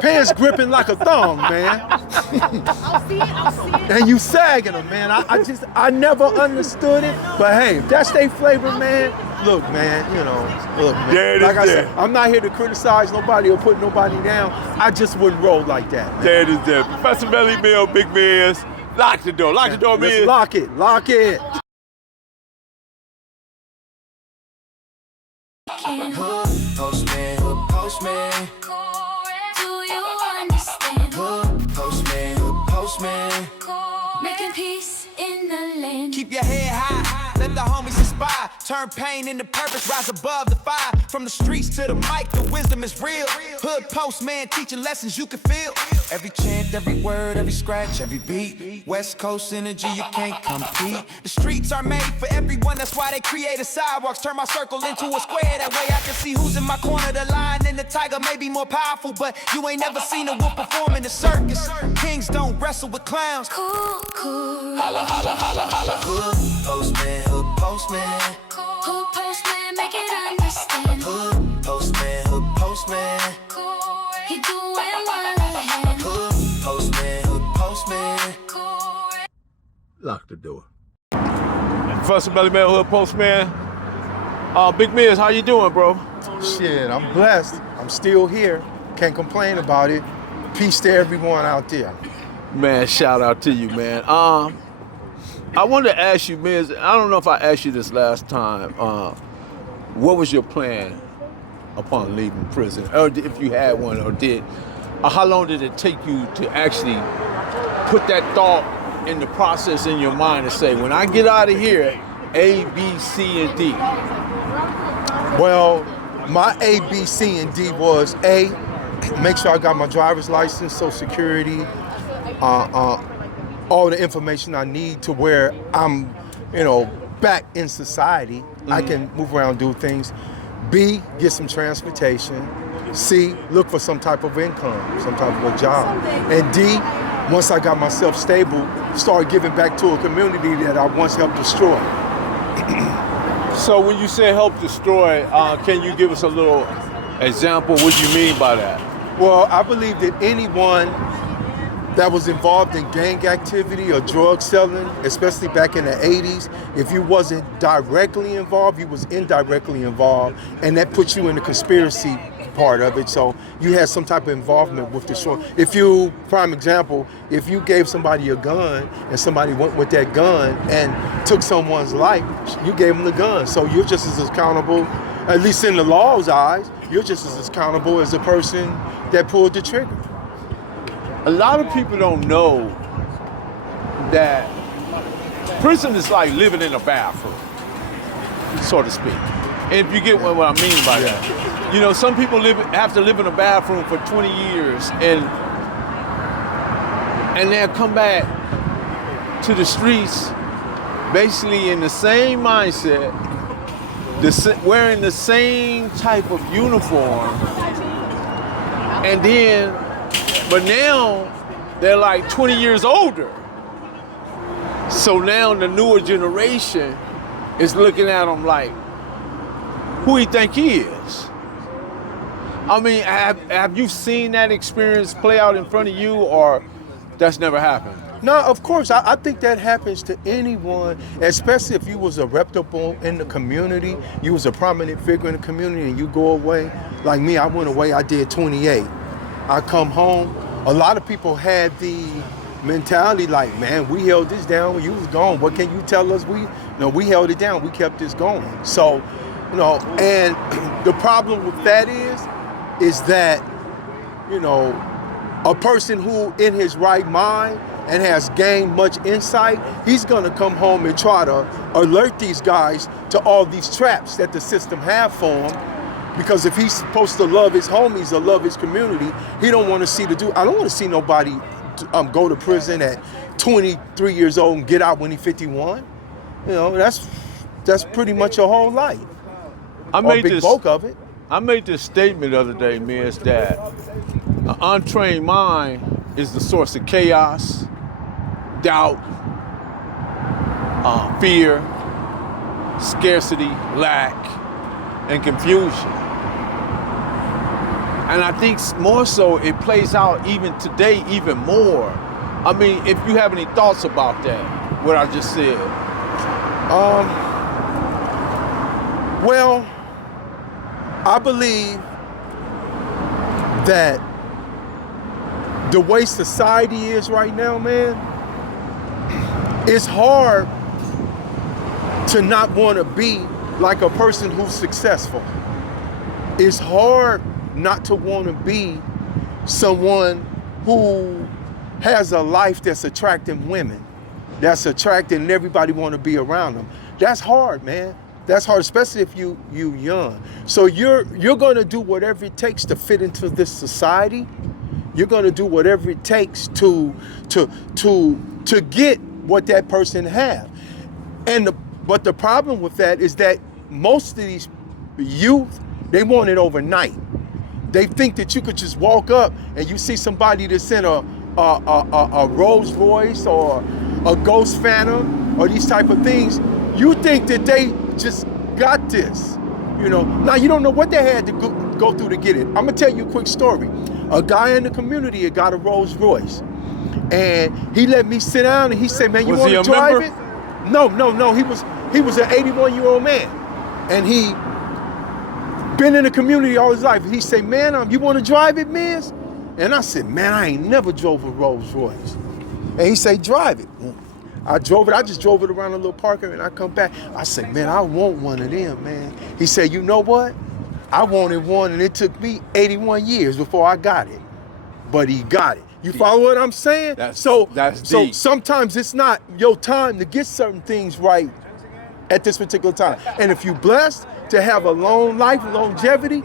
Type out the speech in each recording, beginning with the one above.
Pants gripping like a thong, man. I'll see it. And you sagging them, man. I never understood it. But hey, if that's their flavor, man, look, man, look, man. There it is, like I there. said, I'm not here to criticize nobody or put nobody down. I just wouldn't roll like that, man. There it is, there. Professor Melly Mill, Big Miz. Lock the door, Let's Miz. lock it. Postman, postman. Do you understand? Postman. Making peace in the land. Keep your head high, let the homies inspire. Turn pain into purpose, rise above the fire. From the streets to the mic, the wisdom is real. Hood postman teaching lessons you can feel. Every chant, every word, every scratch, every beat. West Coast energy, you can't compete. The streets are made for everyone, that's why they created sidewalks. Turn my circle into a square, that way I can see who's in my corner. The lion and the tiger may be more powerful, but you ain't never seen a wolf perform in the circus. Kings don't wrestle with clowns. Cool, cool. Holla, holla, holla, holla. Hood postman, Hood postman, make it understand. hood postman. He doing one hand. Hood postman. Lock the door. Professor Melly Mill, Hood Postman. Big Miz, how you doing, bro? Shit, I'm blessed. I'm still here. Can't complain about it. Peace to everyone out there. Man, shout out to you, man. I wanted to ask you, Miz, I don't know if I asked you this last time. What was your plan upon leaving prison? Or if you had one or did. How long did it take you to actually put that thought in the process in your mind to say, when I get out of here, A, B, C, and D? Well, my A, B, C, and D was A, make sure I got my driver's license, Social Security, all the information I need to where I'm, back in society. I can move around, do things. B, get some transportation. C, look for some type of income, some type of a job. And D, once I got myself stable, start giving back to a community that I once helped destroy. So when you say help destroy, can you give us a little example? What do you mean by that? Well, I believe that anyone that was involved in gang activity or drug selling, especially back in the 80s, if you wasn't directly involved, you was indirectly involved, and that puts you in the conspiracy part of it. So you had some type of involvement with the short. If you, prime example, if you gave somebody a gun and somebody went with that gun and took someone's life, you gave them the gun. So you're just as accountable, at least in the law's eyes, you're just as accountable as the person that pulled the trigger. A lot of people don't know that prison is like living in a bathroom, so to speak. And if you get what I mean by that. Some people have to live in a bathroom for 20 years and they'll come back to the streets basically in the same mindset, wearing the same type of uniform, but now they're like 20 years older. So now the newer generation is looking at them like, who he think he is? I mean, have you seen that experience play out in front of you, or that's never happened? No, of course. I think that happens to anyone, especially if you was a reputable in the community, you was a prominent figure in the community, and you go away. Like me, I went away, I did 28. I come home, a lot of people had the mentality like, man, we held this down when you was gone. What can you tell us? We held it down, we kept this going. So, and the problem with that is that, a person who in his right mind and has gained much insight, he's gonna come home and try to alert these guys to all these traps that the system have for him. Because if he's supposed to love his homies or love his community, he don't want to see I don't want to see nobody go to prison at 23 years old and get out when he's 51. That's pretty much your whole life. I made big bulk of it. I made this statement the other day, Miz, that an untrained mind is the source of chaos, doubt, fear, scarcity, lack, and confusion. And I think more so it plays out even today, even more. I mean, if you have any thoughts about that, what I just said. Well, I believe that the way society is right now, man, it's hard to not want to be like a person who's successful. It's hard not to want to be someone who has a life that's attracting women, that's attracting and everybody want to be around them. That's hard, man. That's hard, especially if you young. So you're going to do whatever it takes to fit into this society. You're going to do whatever it takes to get what that person have. But the problem with that is that most of these youth, they want it overnight. They think that you could just walk up and you see somebody that's in a Rolls Royce or a Ghost Phantom or these type of things. You think that they just got this, you know. Now you don't know what they had to go through to get it. I'm gonna tell you a quick story. A guy in the community had got a Rolls Royce, and he let me sit down and he said, "Man, you want to drive it?" No. He was an 81-year-old man, and he been in the community all his life. He said, "Man, you want to drive it, MIZZ?" And I said, "Man, I ain't never drove a Rolls Royce." And he said, "Drive it." I drove it. I just drove it around a little parking, and I come back. I said, "Man, I want one of them, man." He said, "You know what? I wanted one, and it took me 81 years before I got it." But he got it. You follow what I'm saying? That's so deep. sometimes it's not your time to get certain things right at this particular time. And if you're blessed to have a long life, longevity,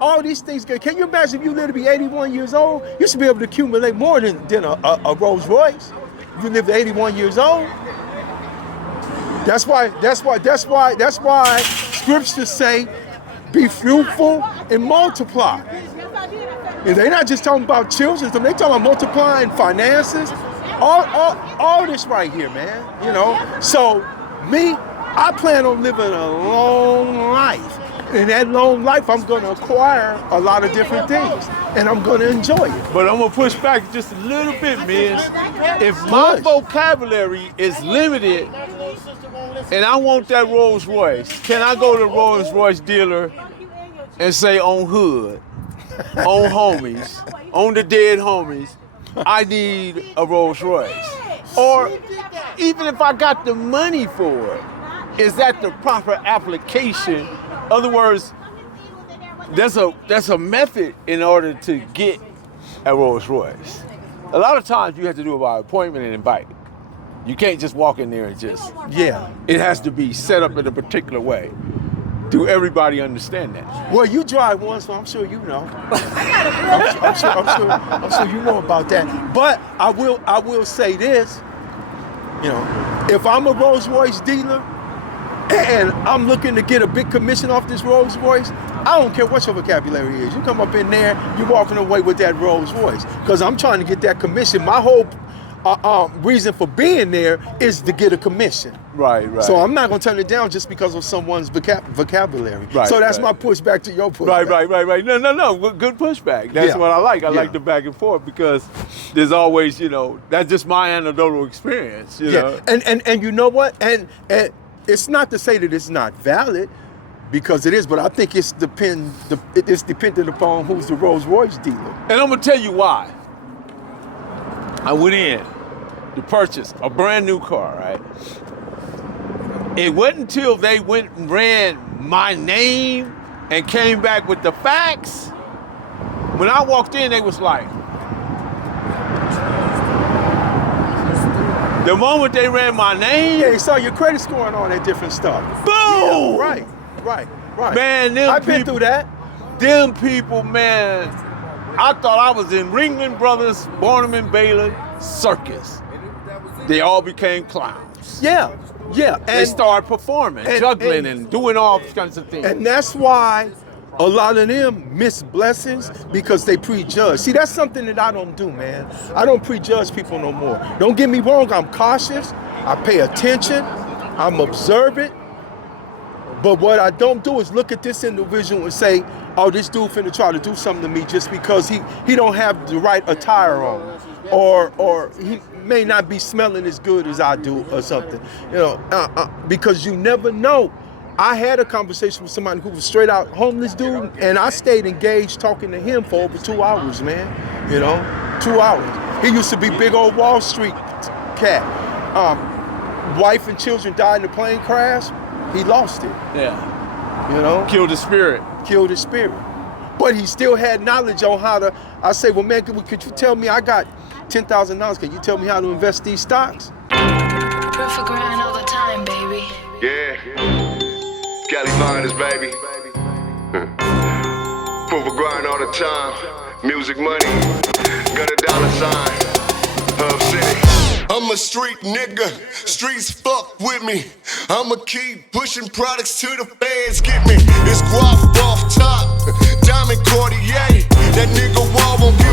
all these things, can you imagine if you live to be 81 years old? You should be able to accumulate more than a Rolls Royce. If you live to 81 years old. That's why scriptures say, be fruitful and multiply. And they're not just talking about children, they're talking about multiplying finances, all this right here, man. You know. So me, I plan on living a long life. In that long life, I'm going to acquire a lot of different things, and I'm going to enjoy it. But I'm going to push back just a little bit, MIZZ. If my vocabulary is limited and I want that Rolls Royce, can I go to the Rolls Royce dealer and say on hood, on homies, on the dead homies, I need a Rolls Royce? Or even if I got the money for it, is that the proper application? In other words, there's a method in order to get a Rolls Royce. A lot of times you have to do it by appointment and invite. You can't just walk in there and just, it has to be set up in a particular way. Do everybody understand that? Well, you drive one, so I'm sure you know. I'm sure you know about that. But I will say this, you know, if I'm a Rolls Royce dealer and I'm looking to get a big commission off this Rolls Royce, I don't care what your vocabulary is. You come up in there, you're walking away with that Rolls Royce. Because I'm trying to get that commission. My whole reason for being there is to get a commission. Right. So I'm not going to turn it down just because of someone's vocabulary. Right, so that's my pushback to your pushback. Right. No. Good pushback. That's what I like. I like the back and forth because there's always, you know, that's just my anecdotal experience. You know? And you know what? And it's not to say that it's not valid, because it is, but I think it's dependent upon who's the Rolls Royce dealer. And I'm going to tell you why. I went in to purchase a brand new car, right? It wasn't until they went and ran my name and came back with the facts. When I walked in, they was like, the moment they ran my name. Yeah, you saw your credit score and all that different stuff. Boom! Yeah, right. Man, I've been through that. Them people, man, I thought I was in Ringling Brothers, Barnum and Bailey circus. They all became clowns. Yeah. And they started performing, juggling and doing all kinds of things. And that's why a lot of them miss blessings, because they prejudge. See, that's something that I don't do, man. I don't prejudge people no more. Don't get me wrong, I'm cautious, I pay attention, I'm observant. But what I don't do is look at this individual and say, oh, this dude finna try to do something to me just because he don't have the right attire on, or he may not be smelling as good as I do or something, you know, because you never know. I had a conversation with somebody who was straight out homeless dude, and I stayed engaged talking to him for over 2 hours, man. You know, 2 hours. He used to be big old Wall Street cat. Wife and children died in a plane crash. He lost it. Yeah. You know? Killed his spirit. Killed his spirit. But he still had knowledge on how to. I say, well, man, could you tell me? I got $10,000. Can you tell me how to invest these stocks? Rough for grind all the time, baby. Yeah. Cali Miners, baby. Proof of grind all the time. Music money. Got a dollar sign. Hub City. I'm a street nigga. Streets fuck with me. I'ma keep pushing products to the feds get me. It's guap off top. Diamond Cartier. That nigga wall won't get